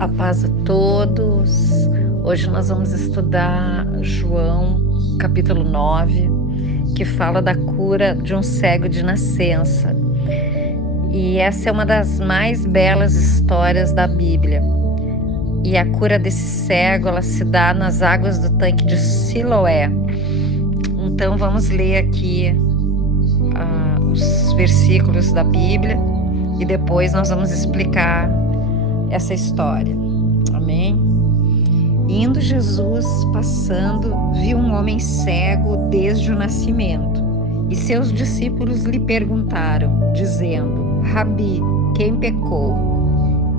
A paz a todos. Hoje nós vamos estudar João, capítulo 9, que fala da cura de um cego de nascença. E essa é uma das mais belas histórias da Bíblia. E a cura desse cego, ela se dá nas águas do tanque de Siloé. Então vamos ler aqui os versículos da Bíblia e depois nós vamos explicar essa história. Amém? Indo Jesus passando, viu um homem cego desde o nascimento, e seus discípulos lhe perguntaram, dizendo: Rabi, quem pecou,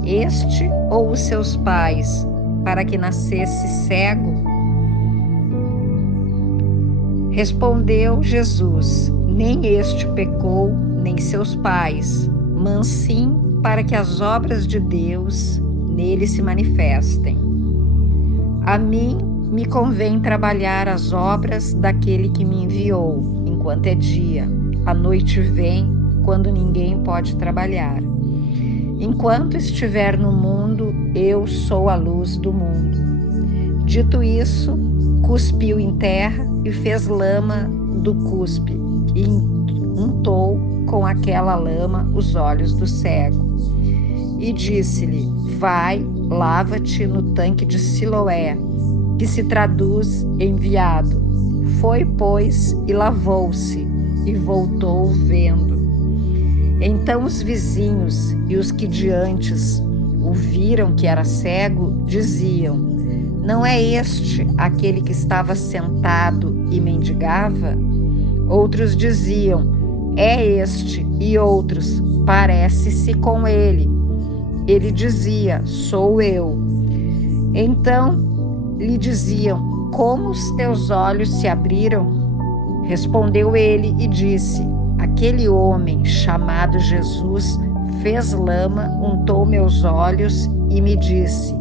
este ou os seus pais, para que nascesse cego? Respondeu Jesus: nem este pecou, nem seus pais, mas sim para que as obras de Deus nele se manifestem. A mim me convém trabalhar as obras daquele que me enviou, enquanto é dia. A noite vem, quando ninguém pode trabalhar. Enquanto estiver no mundo, eu sou a luz do mundo. Dito isso, cuspiu em terra e fez lama do cuspe, e untou com aquela lama os olhos do cego. E disse-lhe: vai, lava-te no tanque de Siloé, que se traduz enviado. Foi, pois, e lavou-se, e voltou vendo. Então os vizinhos e os que de antes o viram que era cego, diziam: não é este aquele que estava sentado e mendigava? Outros diziam: é este, e outros: parece-se com ele. Ele dizia: sou eu. Então lhe diziam: como os teus olhos se abriram? Respondeu ele e disse: aquele homem chamado Jesus fez lama, untou meus olhos e me disse: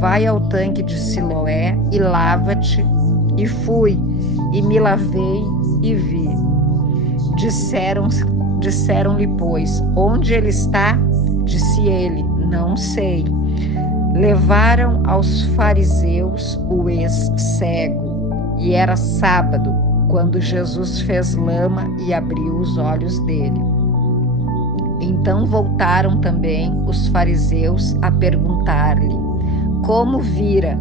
vai ao tanque de Siloé e lava-te. E fui, e me lavei e vi. Disseram-lhe, pois, onde ele está? Disse ele: não sei. Levaram aos fariseus o ex-cego, e era sábado, quando Jesus fez lama e abriu os olhos dele. Então voltaram também os fariseus a perguntar-lhe como vira,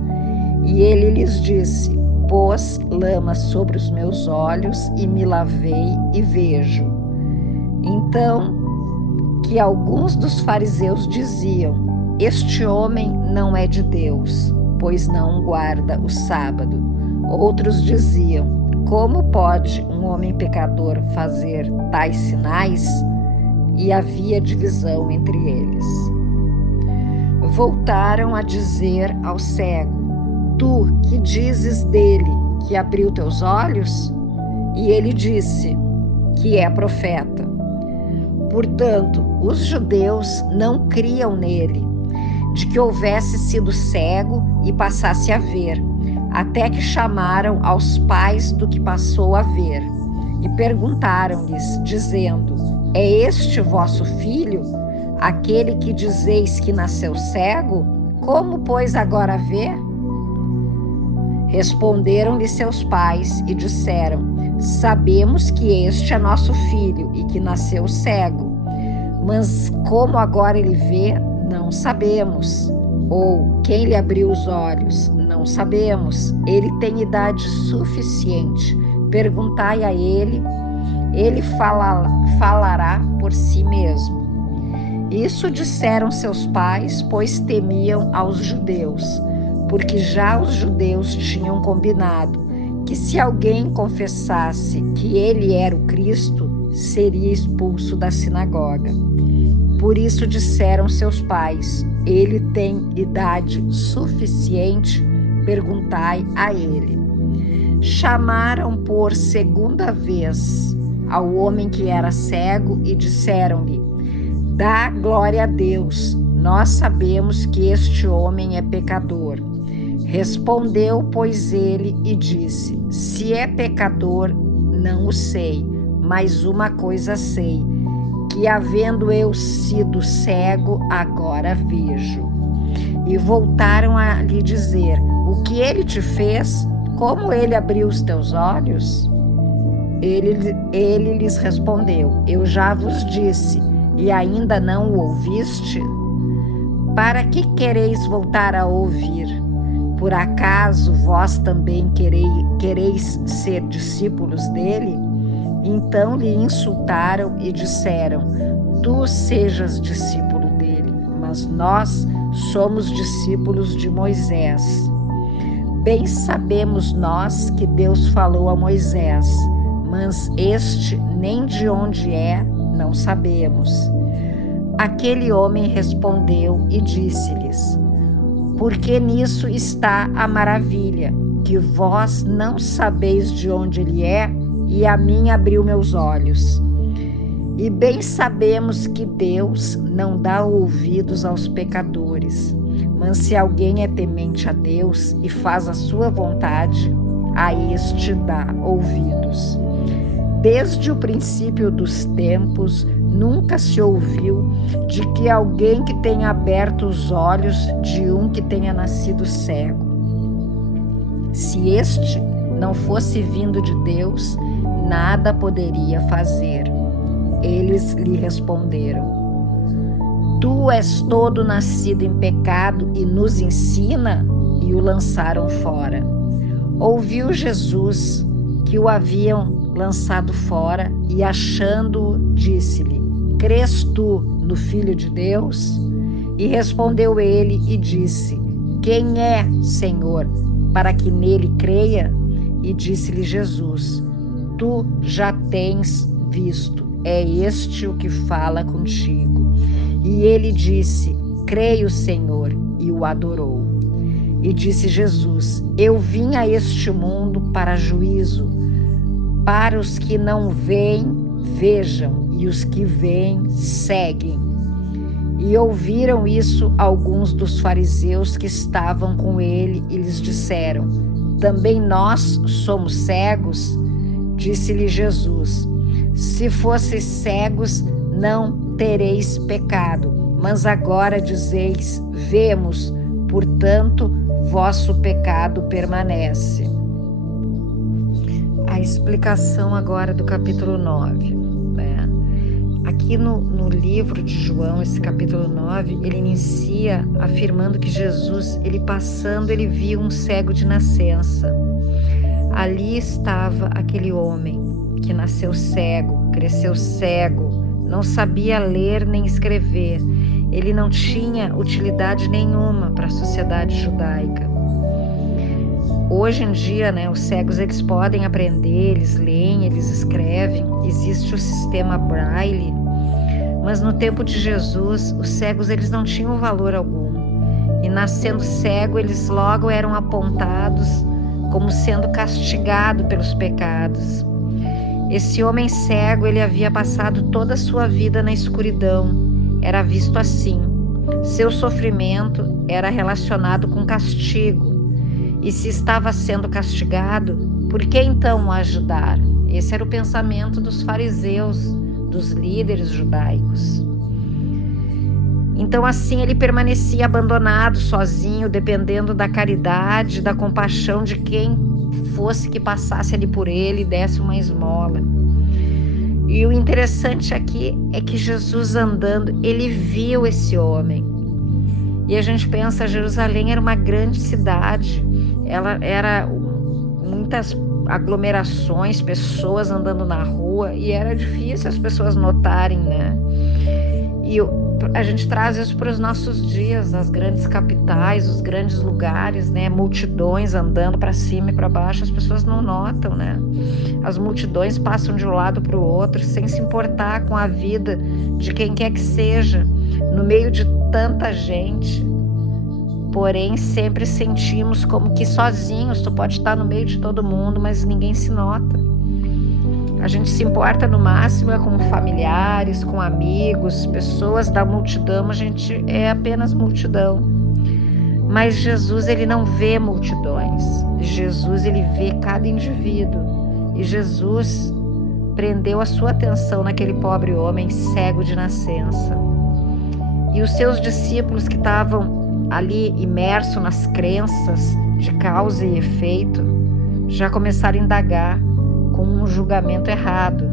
e ele lhes disse: pôs lama sobre os meus olhos e me lavei e vejo. Então, que alguns dos fariseus diziam: este homem não é de Deus, pois não guarda o sábado. Outros diziam: como pode um homem pecador fazer tais sinais? E havia divisão entre eles. Voltaram a dizer ao cego: tu que dizes dele que abriu teus olhos? E ele disse que é profeta. Portanto, os judeus não criam nele, de que houvesse sido cego e passasse a ver, até que chamaram aos pais do que passou a ver, e perguntaram-lhes, dizendo: é este vosso filho, aquele que dizeis que nasceu cego? Como, pois, agora vê? Responderam-lhe seus pais e disseram: sabemos que este é nosso filho e que nasceu cego, mas como agora ele vê, não sabemos. Ou quem lhe abriu os olhos, não sabemos. Ele tem idade suficiente. Perguntai a ele, ele falará por si mesmo. Isso disseram seus pais, pois temiam aos judeus, porque já os judeus tinham combinado que se alguém confessasse que ele era o Cristo, seria expulso da sinagoga. Por isso disseram seus pais: ele tem idade suficiente, perguntai a ele. Chamaram por segunda vez ao homem que era cego e disseram-lhe: dá glória a Deus, nós sabemos que este homem é pecador. Respondeu, pois, ele e disse: se é pecador, não o sei, mas uma coisa sei, que havendo eu sido cego, agora vejo. e voltaram a lhe dizer: o que ele te fez? Como ele abriu os teus olhos? Ele lhes respondeu: eu já vos disse, e ainda não o ouviste? Para que quereis voltar a ouvir? Por acaso vós também quereis ser discípulos dele? Então lhe insultaram e disseram: tu sejas discípulo dele, mas nós somos discípulos de Moisés. Bem sabemos nós que Deus falou a Moisés, mas este nem de onde é, não sabemos. Aquele homem respondeu e disse-lhes: porque nisso está a maravilha, que vós não sabeis de onde ele é, e a mim abriu meus olhos. E bem sabemos que Deus não dá ouvidos aos pecadores, mas se alguém é temente a Deus e faz a sua vontade, a este dá ouvidos. Desde o princípio dos tempos, nunca se ouviu de que alguém que tenha aberto os olhos de um que tenha nascido cego. Se este não fosse vindo de Deus, nada poderia fazer. Eles lhe responderam: tu és todo nascido em pecado e nos ensina? E o lançaram fora. Ouviu Jesus que o haviam lançado fora e, achando-o, disse-lhe: crês tu no Filho de Deus? E respondeu ele e disse: quem é, Senhor, para que nele creia? E disse-lhe Jesus: tu já tens visto, é este o que fala contigo. E ele disse: creio, Senhor, e o adorou. E disse Jesus: eu vim a este mundo para juízo, para os que não veem, vejam, e os que veem, seguem. E ouviram isso alguns dos fariseus que estavam com ele e lhes disseram: também nós somos cegos? Disse-lhe Jesus: se fosseis cegos, não tereis pecado, mas agora dizeis: vemos, portanto, vosso pecado permanece. A explicação agora do capítulo 9. Aqui no livro de João, esse capítulo 9, ele inicia afirmando que Jesus, ele passando, ele viu um cego de nascença. Ali estava aquele homem que nasceu cego, cresceu cego, não sabia ler nem escrever. Ele não tinha utilidade nenhuma para a sociedade judaica. Hoje em dia, os cegos eles podem aprender, eles leem, eles escrevem. Existe o sistema Braille, mas no tempo de Jesus, os cegos eles não tinham valor algum. E nascendo cego, eles logo eram apontados como sendo castigado pelos pecados. Esse homem cego, ele havia passado toda a sua vida na escuridão. Era visto assim. Seu sofrimento era relacionado com castigo. E se estava sendo castigado, por que então o ajudar? Esse era o pensamento dos fariseus, dos líderes judaicos. Então assim ele permanecia abandonado, sozinho, dependendo da caridade, da compaixão de quem fosse que passasse ali por ele e desse uma esmola. E o interessante aqui é que Jesus andando, ele viu esse homem. E a gente pensa, Jerusalém era uma grande cidade, ela era muitas aglomerações, pessoas andando na rua, e era difícil as pessoas notarem, E a gente traz isso para os nossos dias, as grandes capitais, os grandes lugares, multidões andando para cima e para baixo, as pessoas não notam, As multidões passam de um lado para o outro, sem se importar com a vida de quem quer que seja, no meio de tanta gente. Porém, sempre sentimos como que sozinhos, tu pode estar no meio de todo mundo, mas ninguém se nota. A gente se importa no máximo com familiares, com amigos, pessoas da multidão, a gente é apenas multidão. Mas Jesus, ele não vê multidões. Jesus, ele vê cada indivíduo. E Jesus prendeu a sua atenção naquele pobre homem cego de nascença. E os seus discípulos que estavam ali imerso nas crenças de causa e efeito, já começaram a indagar com um julgamento errado,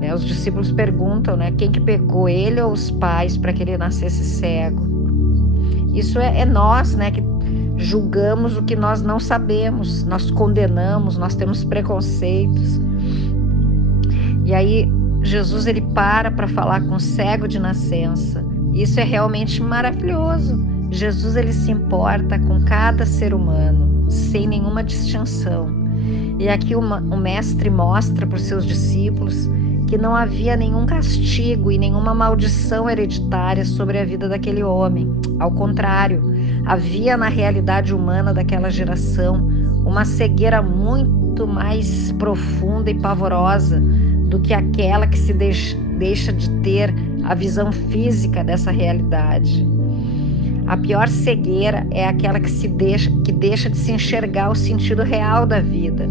né? Os discípulos perguntam, né, quem que pecou, ele ou os pais, para que ele nascesse cego? Isso é nós, né, que julgamos o que nós não sabemos, nós condenamos, nós temos preconceitos. E aí Jesus ele para falar com o cego de nascença. Isso é realmente maravilhoso. Jesus ele se importa com cada ser humano, sem nenhuma distinção. E aqui o mestre mostra para os seus discípulos que não havia nenhum castigo e nenhuma maldição hereditária sobre a vida daquele homem. Ao contrário, havia na realidade humana daquela geração uma cegueira muito mais profunda e pavorosa do que aquela que se deixa de ter a visão física dessa realidade. A pior cegueira é aquela que deixa de se enxergar o sentido real da vida.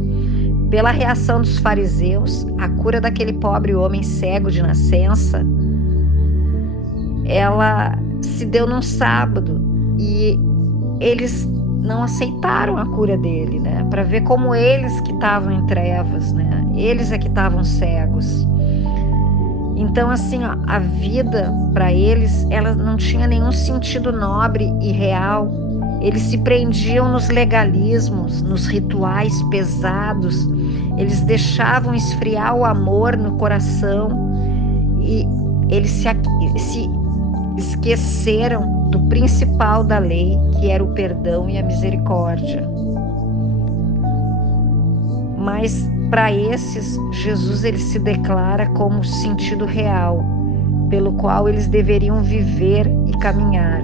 Pela reação dos fariseus, a cura daquele pobre homem cego de nascença, ela se deu num sábado e eles não aceitaram a cura dele, né? Para ver como eles que estavam em trevas, né? Eles é que estavam cegos. Então, assim, ó, a vida para eles, ela não tinha nenhum sentido nobre e real. Eles se prendiam nos legalismos, nos rituais pesados. Eles deixavam esfriar o amor no coração e eles se esqueceram do principal da lei, que era o perdão e a misericórdia. Mas para esses, Jesus ele se declara como o sentido real, pelo qual eles deveriam viver e caminhar,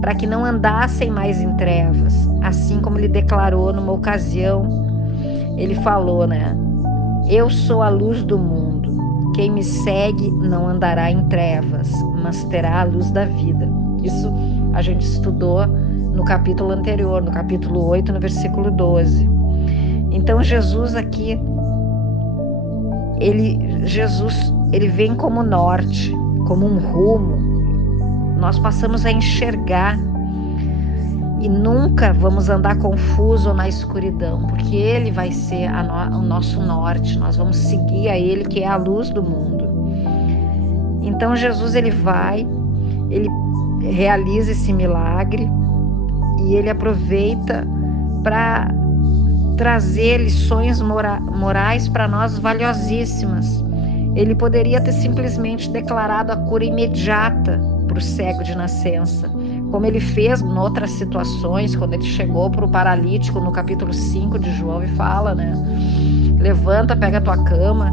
para que não andassem mais em trevas, assim como ele declarou numa ocasião. Ele falou, né? Eu sou a luz do mundo. Quem me segue não andará em trevas, mas terá a luz da vida. Isso a gente estudou no capítulo anterior, no capítulo 8, no versículo 12. Então Jesus aqui, ele vem como norte, como um rumo. Nós passamos a enxergar e nunca vamos andar confuso ou na escuridão, porque ele vai ser o nosso norte. Nós vamos seguir a ele, que é a luz do mundo. Então Jesus ele realiza esse milagre e ele aproveita para trazer lições morais para nós valiosíssimas. Ele poderia ter simplesmente declarado a cura imediata para o cego de nascença, como ele fez em outras situações, quando ele chegou para o paralítico no capítulo 5 de João e fala, né? Levanta, pega a tua cama,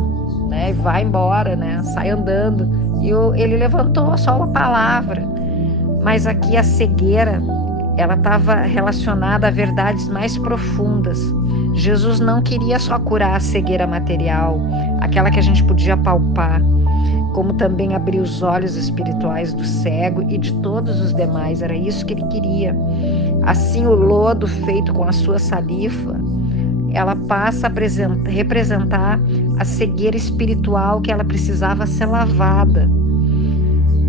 né? E vai embora, né? Sai andando. E ele levantou só uma palavra. Mas aqui a cegueira, ela estava relacionada a verdades mais profundas. Jesus não queria só curar a cegueira material, aquela que a gente podia palpar, como também abrir os olhos espirituais do cego e de todos os demais. Era isso que ele queria. Assim, o lodo feito com a sua saliva, ela passa a representar a cegueira espiritual que ela precisava ser lavada,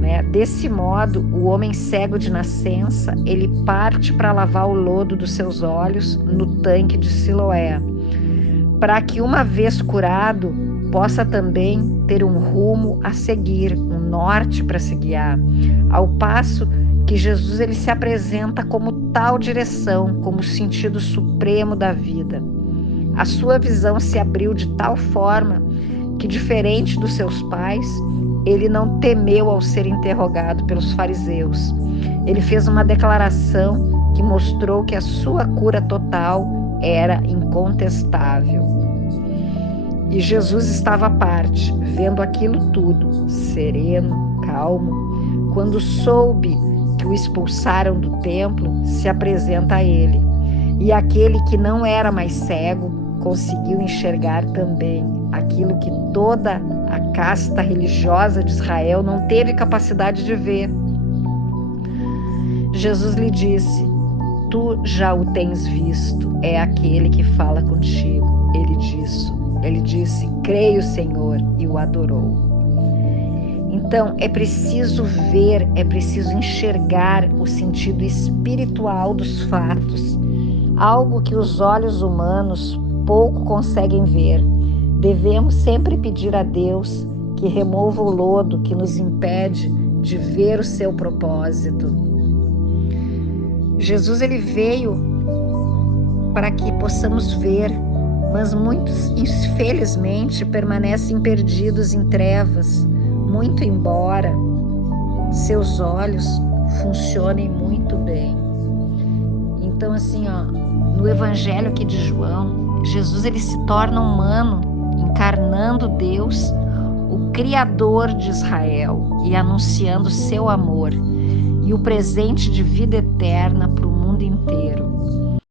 né? Desse modo, o homem cego de nascença, ele parte para lavar o lodo dos seus olhos no tanque de Siloé, para que uma vez curado, possa também ter um rumo a seguir, um norte para se guiar, ao passo que Jesus ele se apresenta como tal direção, como o sentido supremo da vida. A sua visão se abriu de tal forma que, diferente dos seus pais, ele não temeu ao ser interrogado pelos fariseus. Ele fez uma declaração que mostrou que a sua cura total era incontestável. E Jesus estava à parte, vendo aquilo tudo, sereno, calmo. Quando soube que o expulsaram do templo, se apresenta a ele. E aquele que não era mais cego conseguiu enxergar também aquilo que toda a casta religiosa de Israel não teve capacidade de ver. Jesus lhe disse: tu já o tens visto, é aquele que fala contigo. Ele disse: creio, Senhor, e o adorou. Então, é preciso ver, é preciso enxergar o sentido espiritual dos fatos, algo que os olhos humanos pouco conseguem ver. Devemos sempre pedir a Deus que remova o lodo que nos impede de ver o seu propósito. Jesus, ele veio para que possamos ver, mas muitos, infelizmente, permanecem perdidos em trevas, muito embora seus olhos funcionem muito bem. Então, assim, no Evangelho aqui de João, Jesus, ele se torna humano, encarnando Deus, o Criador de Israel, e anunciando seu amor e o presente de vida eterna para o mundo inteiro.